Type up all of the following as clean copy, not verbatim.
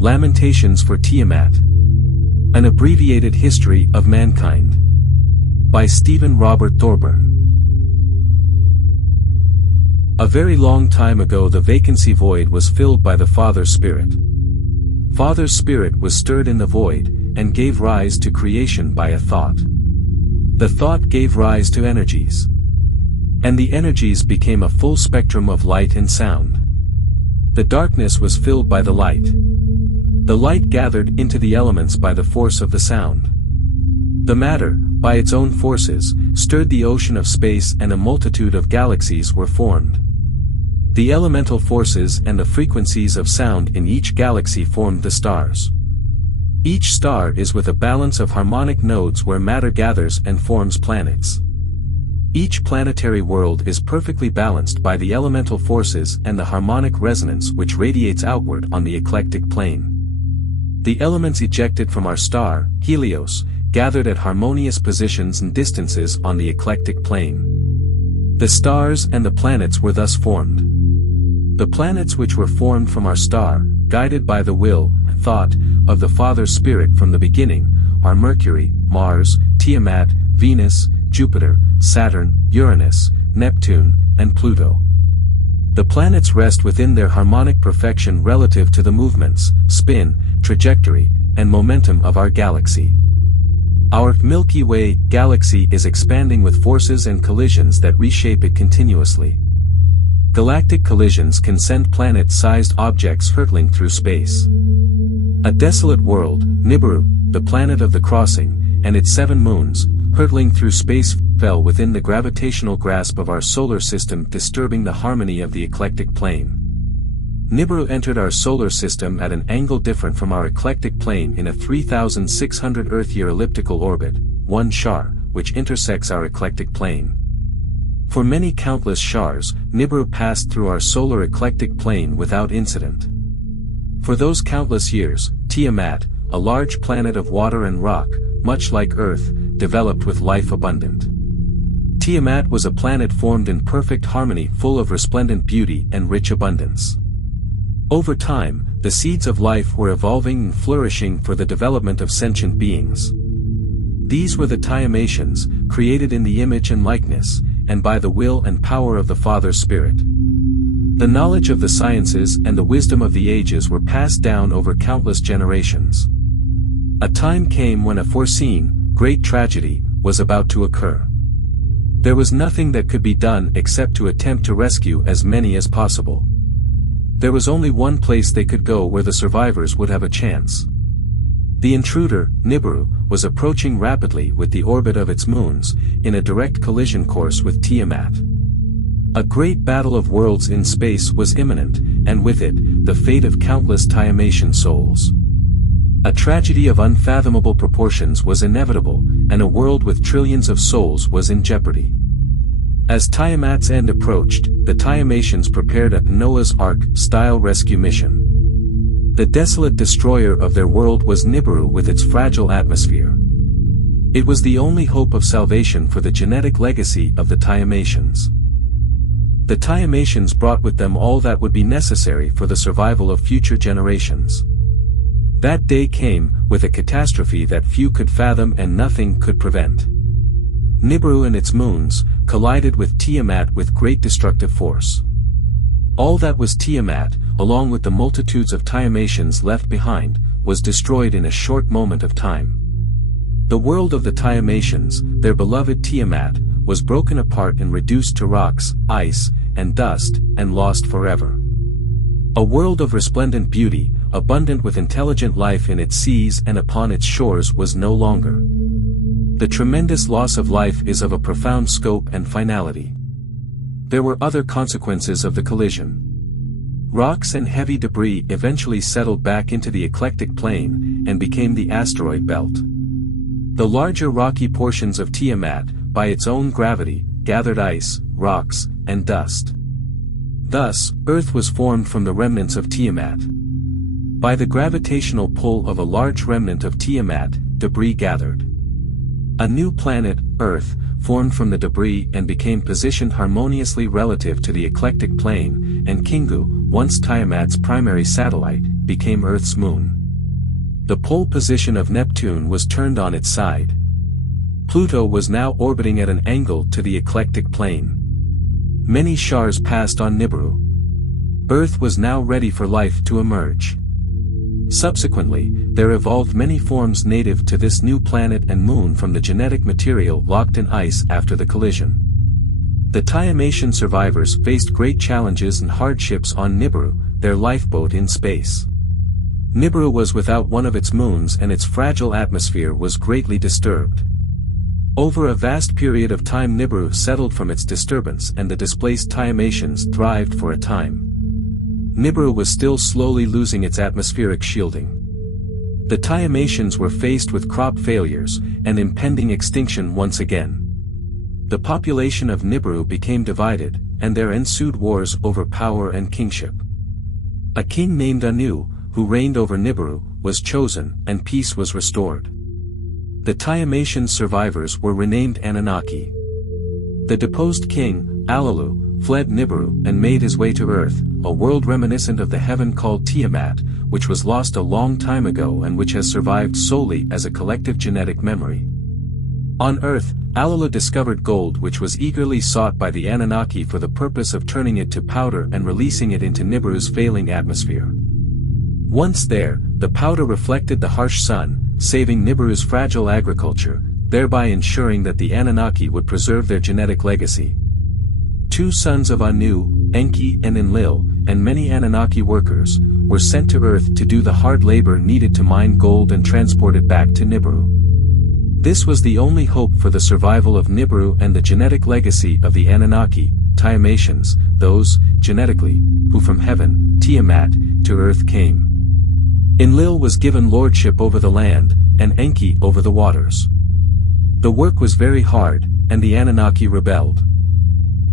Lamentations for Tiamat. An Abbreviated History of Mankind. By Stephen Robert Thorburn. A very long time ago the vacancy void was filled by the Father's Spirit. Father's Spirit was stirred in the void, and gave rise to creation by a thought. The thought gave rise to energies. And the energies became a full spectrum of light and sound. The darkness was filled by the light. The light gathered into the elements by the force of the sound. The matter, by its own forces, stirred the ocean of space and a multitude of galaxies were formed. The elemental forces and the frequencies of sound in each galaxy formed the stars. Each star is with a balance of harmonic nodes where matter gathers and forms planets. Each planetary world is perfectly balanced by the elemental forces and the harmonic resonance which radiates outward on the eclectic plane. The elements ejected from our star, Helios, gathered at harmonious positions and distances on the eclectic plane. The stars and the planets were thus formed. The planets which were formed from our star, guided by the will, thought, of the Father's Spirit from the beginning, are Mercury, Mars, Tiamat, Venus, Jupiter, Saturn, Uranus, Neptune, and Pluto. The planets rest within their harmonic perfection relative to the movements, spin, trajectory, and momentum of our galaxy. Our Milky Way galaxy is expanding with forces and collisions that reshape it continuously. Galactic collisions can send planet-sized objects hurtling through space. A desolate world, Nibiru, the planet of the crossing, and its 7 moons, hurtling through space fell within the gravitational grasp of our solar system, disturbing the harmony of the eclectic plane. Nibiru entered our solar system at an angle different from our eclectic plane in a 3,600 Earth-year elliptical orbit, 1 shar, which intersects our eclectic plane. For many countless shars, Nibiru passed through our solar eclectic plane without incident. For those countless years, Tiamat, a large planet of water and rock, much like Earth, developed with life abundant. Tiamat was a planet formed in perfect harmony, full of resplendent beauty and rich abundance. Over time, the seeds of life were evolving and flourishing for the development of sentient beings. These were the Tiamatians, created in the image and likeness, and by the will and power of the Father's Spirit. The knowledge of the sciences and the wisdom of the ages were passed down over countless generations. A time came when a foreseen, great tragedy, was about to occur. There was nothing that could be done except to attempt to rescue as many as possible. There was only one place they could go where the survivors would have a chance. The intruder, Nibiru, was approaching rapidly with the orbit of its moons, in a direct collision course with Tiamat. A great battle of worlds in space was imminent, and with it, the fate of countless Tiamatian souls. A tragedy of unfathomable proportions was inevitable, and a world with trillions of souls was in jeopardy. As Tiamat's end approached, the Tiamatians prepared a Noah's Ark-style rescue mission. The desolate destroyer of their world was Nibiru with its fragile atmosphere. It was the only hope of salvation for the genetic legacy of the Tiamatians. The Tiamatians brought with them all that would be necessary for the survival of future generations. That day came, with a catastrophe that few could fathom and nothing could prevent. Nibiru and its moons collided with Tiamat with great destructive force. All that was Tiamat, along with the multitudes of Tiamatians left behind, was destroyed in a short moment of time. The world of the Tiamatians, their beloved Tiamat, was broken apart and reduced to rocks, ice, and dust, and lost forever. A world of resplendent beauty, abundant with intelligent life in its seas and upon its shores, was no longer. The tremendous loss of life is of a profound scope and finality. There were other consequences of the collision. Rocks and heavy debris eventually settled back into the eclectic plane, and became the asteroid belt. The larger rocky portions of Tiamat, by its own gravity, gathered ice, rocks, and dust. Thus, Earth was formed from the remnants of Tiamat. By the gravitational pull of a large remnant of Tiamat, debris gathered. A new planet, Earth, formed from the debris and became positioned harmoniously relative to the eclectic plane, and Kingu, once Tiamat's primary satellite, became Earth's moon. The pole position of Neptune was turned on its side. Pluto was now orbiting at an angle to the ecliptic plane. Many stars passed on Nibiru. Earth was now ready for life to emerge. Subsequently, there evolved many forms native to this new planet and moon from the genetic material locked in ice after the collision. The Tiamatian survivors faced great challenges and hardships on Nibiru, their lifeboat in space. Nibiru was without one of its moons and its fragile atmosphere was greatly disturbed. Over a vast period of time Nibiru settled from its disturbance and the displaced Tiamatians thrived for a time. Nibiru was still slowly losing its atmospheric shielding. The Tiamatians were faced with crop failures and impending extinction once again. The population of Nibiru became divided, and there ensued wars over power and kingship. A king named Anu, who reigned over Nibiru, was chosen, and peace was restored. The Tiamatian survivors were renamed Anunnaki. The deposed king, Alalu, fled Nibiru and made his way to Earth, a world reminiscent of the heaven called Tiamat, which was lost a long time ago and which has survived solely as a collective genetic memory. On Earth, Alalu discovered gold which was eagerly sought by the Anunnaki for the purpose of turning it to powder and releasing it into Nibiru's failing atmosphere. Once there, the powder reflected the harsh sun, saving Nibiru's fragile agriculture, thereby ensuring that the Anunnaki would preserve their genetic legacy. Two sons of Anu, Enki and Enlil, and many Anunnaki workers, were sent to Earth to do the hard labor needed to mine gold and transport it back to Nibiru. This was the only hope for the survival of Nibiru and the genetic legacy of the Anunnaki, Tiamatians, those, genetically, who from heaven, Tiamat, to Earth came. Enlil was given lordship over the land, and Enki over the waters. The work was very hard, and the Anunnaki rebelled.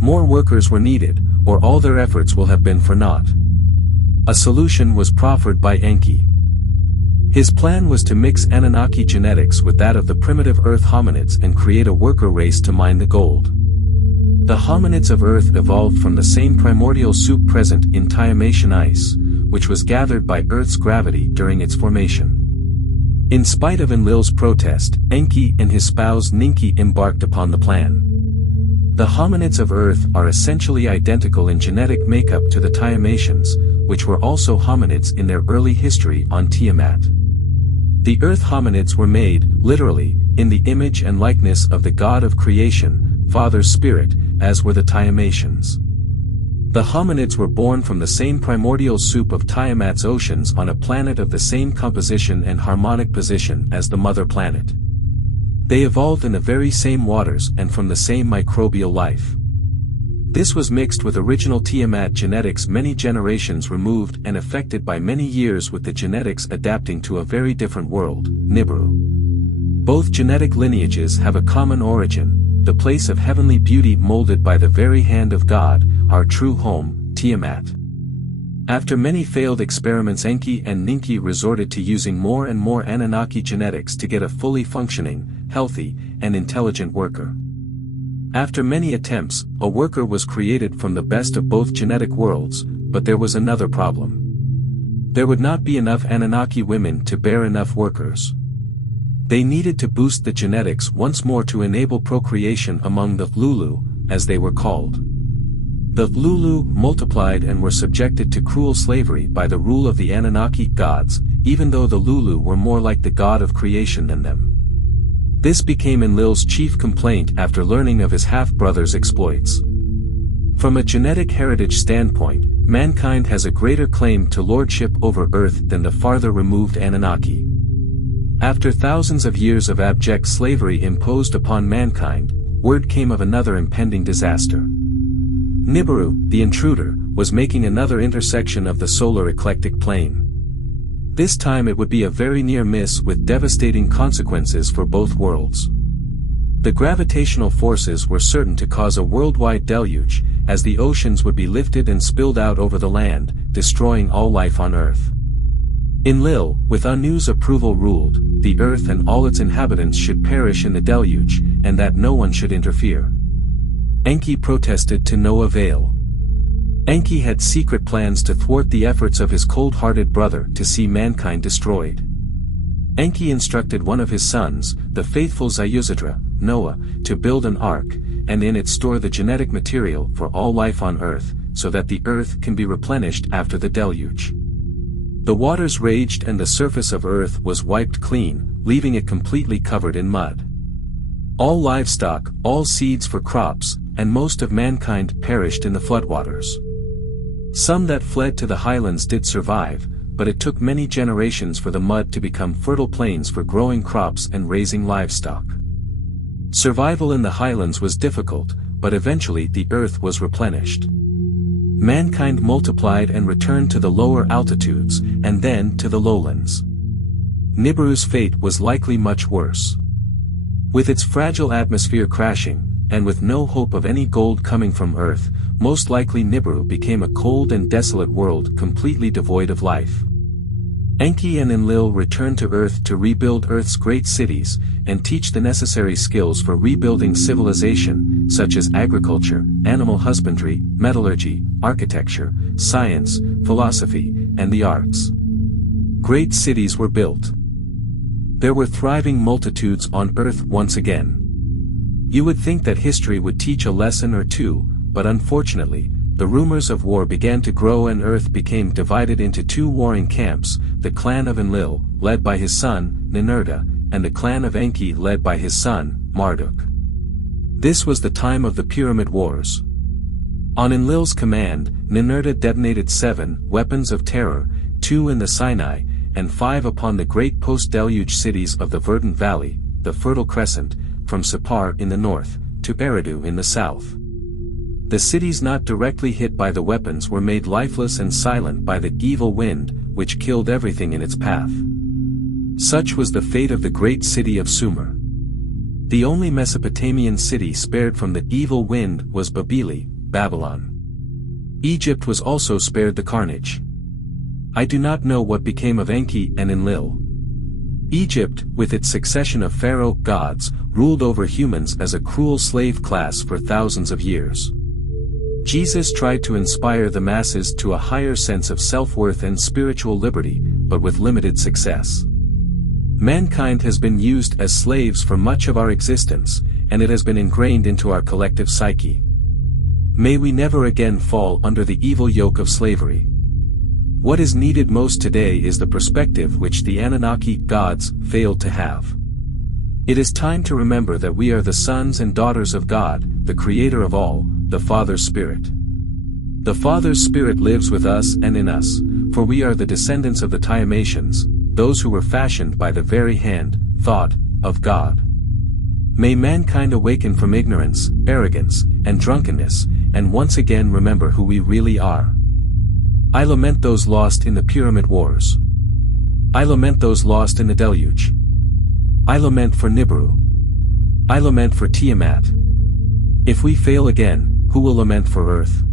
More workers were needed, or all their efforts will have been for naught. A solution was proffered by Enki. His plan was to mix Anunnaki genetics with that of the primitive Earth hominids and create a worker race to mine the gold. The hominids of Earth evolved from the same primordial soup present in Tiamatian ice, which was gathered by Earth's gravity during its formation. In spite of Enlil's protest, Enki and his spouse Ninki embarked upon the plan. The hominids of Earth are essentially identical in genetic makeup to the Tiamatians, which were also hominids in their early history on Tiamat. The Earth hominids were made, literally, in the image and likeness of the God of creation, Father Spirit, as were the Tiamatians. The hominids were born from the same primordial soup of Tiamat's oceans on a planet of the same composition and harmonic position as the mother planet. They evolved in the very same waters and from the same microbial life. This was mixed with original Tiamat genetics many generations removed and affected by many years with the genetics adapting to a very different world, Nibiru. Both genetic lineages have a common origin, the place of heavenly beauty molded by the very hand of God, our true home, Tiamat. After many failed experiments Enki and Ninki resorted to using more and more Anunnaki genetics to get a fully functioning, healthy, and intelligent worker. After many attempts, a worker was created from the best of both genetic worlds, but there was another problem. There would not be enough Anunnaki women to bear enough workers. They needed to boost the genetics once more to enable procreation among the Lulu, as they were called. The Lulu multiplied and were subjected to cruel slavery by the rule of the Anunnaki gods, even though the Lulu were more like the god of creation than them. This became Enlil's chief complaint after learning of his half-brother's exploits. From a genetic heritage standpoint, mankind has a greater claim to lordship over Earth than the farther removed Anunnaki. After thousands of years of abject slavery imposed upon mankind, word came of another impending disaster. Nibiru, the intruder, was making another intersection of the solar eclectic plane. This time it would be a very near miss with devastating consequences for both worlds. The gravitational forces were certain to cause a worldwide deluge, as the oceans would be lifted and spilled out over the land, destroying all life on Earth. Enlil, with Anu's approval ruled, the Earth and all its inhabitants should perish in the deluge, and that no one should interfere. Enki protested to no avail. Enki had secret plans to thwart the efforts of his cold-hearted brother to see mankind destroyed. Enki instructed one of his sons, the faithful Ziusudra, Noah, to build an ark, and in it store the genetic material for all life on earth, so that the earth can be replenished after the deluge. The waters raged and the surface of earth was wiped clean, leaving it completely covered in mud. All livestock, all seeds for crops, and most of mankind perished in the floodwaters. Some that fled to the highlands did survive, but it took many generations for the mud to become fertile plains for growing crops and raising livestock. Survival in the highlands was difficult, but eventually the earth was replenished. Mankind multiplied and returned to the lower altitudes, and then to the lowlands. Nibiru's fate was likely much worse. With its fragile atmosphere crashing, and with no hope of any gold coming from Earth, most likely Nibiru became a cold and desolate world completely devoid of life. Enki and Enlil returned to Earth to rebuild Earth's great cities, and teach the necessary skills for rebuilding civilization, such as agriculture, animal husbandry, metallurgy, architecture, science, philosophy, and the arts. Great cities were built. There were thriving multitudes on Earth once again. You would think that history would teach a lesson or two, but unfortunately, the rumors of war began to grow and Earth became divided into two warring camps, the clan of Enlil, led by his son, Ninurta, and the clan of Enki led by his son, Marduk. This was the time of the Pyramid Wars. On Enlil's command, Ninurta detonated 7 weapons of terror, 2 in the Sinai, and 5 upon the great post-deluge cities of the Verdant Valley, the Fertile Crescent, from Sippar in the north, to Eridu in the south. The cities not directly hit by the weapons were made lifeless and silent by the evil wind, which killed everything in its path. Such was the fate of the great city of Sumer. The only Mesopotamian city spared from the evil wind was Babili, Babylon. Egypt was also spared the carnage. I do not know what became of Enki and Enlil. Egypt, with its succession of pharaoh gods, ruled over humans as a cruel slave class for thousands of years. Jesus tried to inspire the masses to a higher sense of self-worth and spiritual liberty, but with limited success. Mankind has been used as slaves for much of our existence, and it has been ingrained into our collective psyche. May we never again fall under the evil yoke of slavery. What is needed most today is the perspective which the Anunnaki gods failed to have. It is time to remember that we are the sons and daughters of God, the Creator of all, the Father's Spirit. The Father's Spirit lives with us and in us, for we are the descendants of the Tiamatians, those who were fashioned by the very hand, thought, of God. May mankind awaken from ignorance, arrogance, and drunkenness, and once again remember who we really are. I lament those lost in the Pyramid Wars. I lament those lost in the deluge. I lament for Nibiru. I lament for Tiamat. If we fail again, who will lament for Earth?